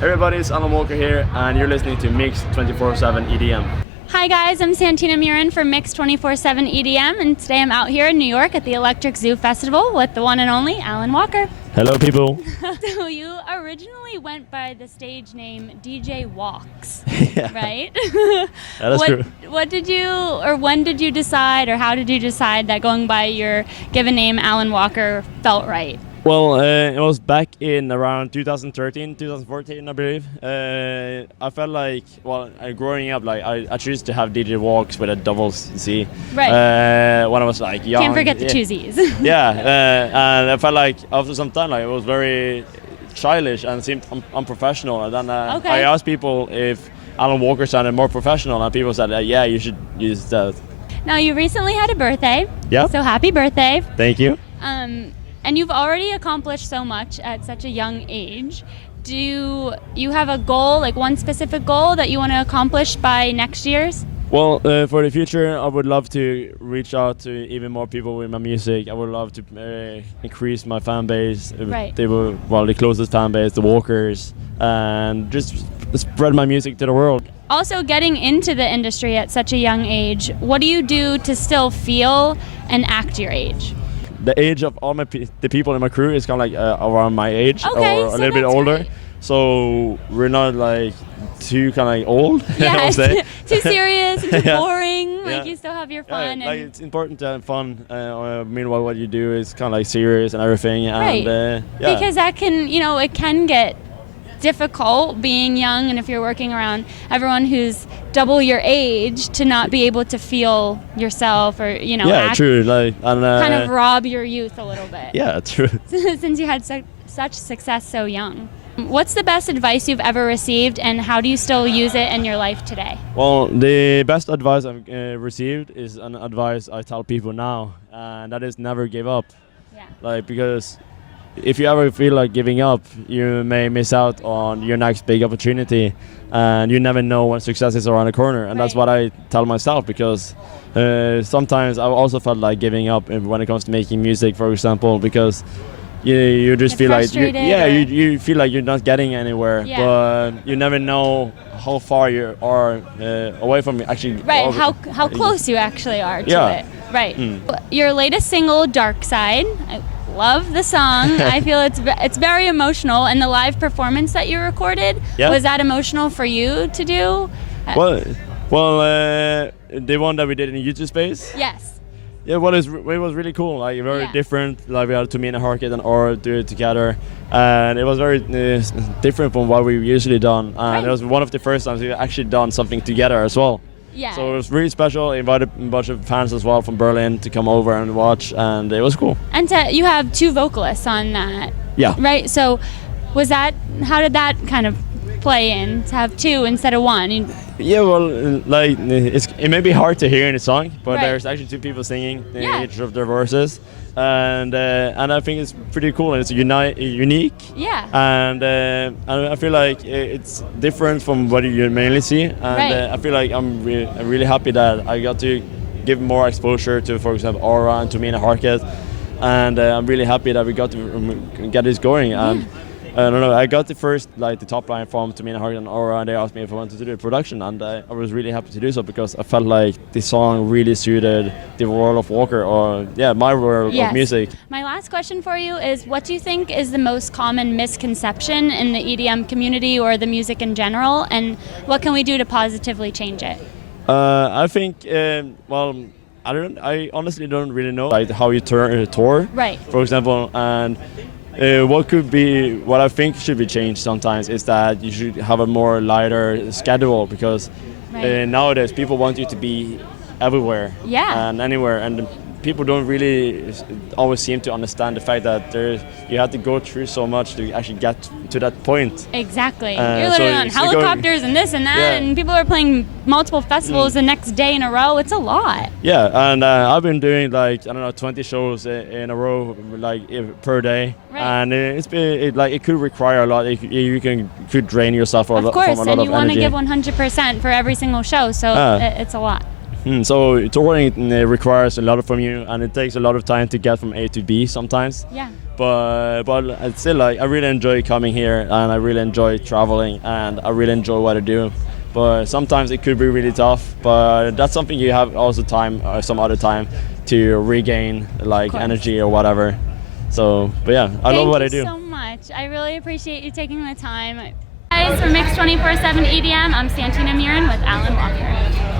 Everybody, it's Alan Walker here, and you're listening to Mix 24/7 EDM. Hi guys, I'm Santina Murin for Mix 24/7 EDM, and today I'm out here in New York at the Electric Zoo Festival with the one and only Alan Walker. Hello, people. So you originally went by the stage name DJ Walks, Yeah. right? That is true. What did you, or when did you decide, or how did you decide that going by your given name Alan Walker felt right? Well, it was back in around 2013, 2014, I believe. I felt like, growing up, like I chose to have DJ Walks with a double C. Right. When I was like young. Can't forget the two Z's. Yeah, and I felt like after some time, like it was very childish and seemed unprofessional. And then I asked people if Alan Walker sounded more professional, and people said, yeah, you should use that. Now you recently had a birthday. Yeah. So happy birthday. Thank you. And you've already accomplished so much at such a young age. Do you have a goal, like one specific goal that you want to accomplish by next year's? Well, for the future, I would love to reach out to even more people with my music. I would love to increase my fan base. Right. The closest fan base, the Walkers, and just spread my music to the world. Also, getting into the industry at such a young age, what do you do to still feel and act your age? The age of all the people in my crew is kind of like around my age, or a little bit older. Right. So we're not like too kind of like old. Yeah, say. too serious, and too Yeah. boring. Like Yeah. you still have your fun. Like it's important to have fun. Meanwhile, what you do is kind of like serious and everything. Right. And, yeah. Because that can, it can get difficult being young, and if you're working around everyone who's double your age, to not be able to feel yourself, or Yeah, true. Kind of rob your youth a little bit. Yeah, true. Since you had such success so young. What's the best advice you've ever received, and how do you still use it in your life today? Well, the best advice I've received is an advice I tell people now, and that is never give up. Yeah. Because if you ever feel like giving up, you may miss out on your next big opportunity, and you never know when success is around the corner. And that's what I tell myself, because sometimes I've also felt like giving up when it comes to making music, for example, because you just feel like you feel like you're not getting anywhere, but you never know how far you are away from actually. Right, how close you actually are to it. Right. Your latest single, Darkside, I love the song. I feel it's very emotional, and the live performance that you recorded, was that emotional for you to do? Well, the one that we did in the YouTube space. Yes. Yeah, it was really cool. Like very different. Like we had Tomina Harket and Aura do it together, and it was very different from what we've usually done. And it was one of the first times we've actually done something together as well. Yeah. So it was really special. I invited a bunch of fans as well from Berlin to come over and watch, and it was cool. And you have two vocalists on that. Yeah. Right. So, how did that kind of play in to have two instead of one? Yeah, well, it may be hard to hear in the song, but there's actually two people singing each of their verses, and I think it's pretty cool, and it's unique. Yeah. And I feel like it's different from what you mainly see, and I feel like I'm really happy that I got to give more exposure to, for example, Aura and Tomina Harket, and I'm really happy that we got to get this going. And I don't know, I got the top line from Tomina Harket and Aura, and they asked me if I wanted to do the production, and I was really happy to do so, because I felt like the song really suited the world of Walker, my world of music. My last question for you is, what do you think is the most common misconception in the EDM community or the music in general, and what can we do to positively change it? I think, I honestly don't really know how you tour, right? For example, and what I think should be changed sometimes is that you should have a more lighter schedule, because nowadays people want you to be everywhere and anywhere, and people don't really always seem to understand the fact that you have to go through so much to actually get to that point. Exactly. You're literally on helicopters and this and that, and people are playing multiple festivals the next day in a row. It's a lot. Yeah, and I've been doing 20 shows in a row per day, and it could require a lot. You could drain yourself from a lot of energy. Of course, and you want to give 100% for every single show, so it's a lot. So touring requires a lot from you, and it takes a lot of time to get from A to B sometimes. Yeah. but it's still like I really enjoy coming here, and I really enjoy traveling, and I really enjoy what I do. But sometimes it could be really tough, but that's something you have also time or some other time to regain like energy or whatever. So, but yeah, I love what I do. Thank you so much. I really appreciate you taking the time. Guys, for Mix 24/7 EDM, I'm Santina Murin with Alan Walker.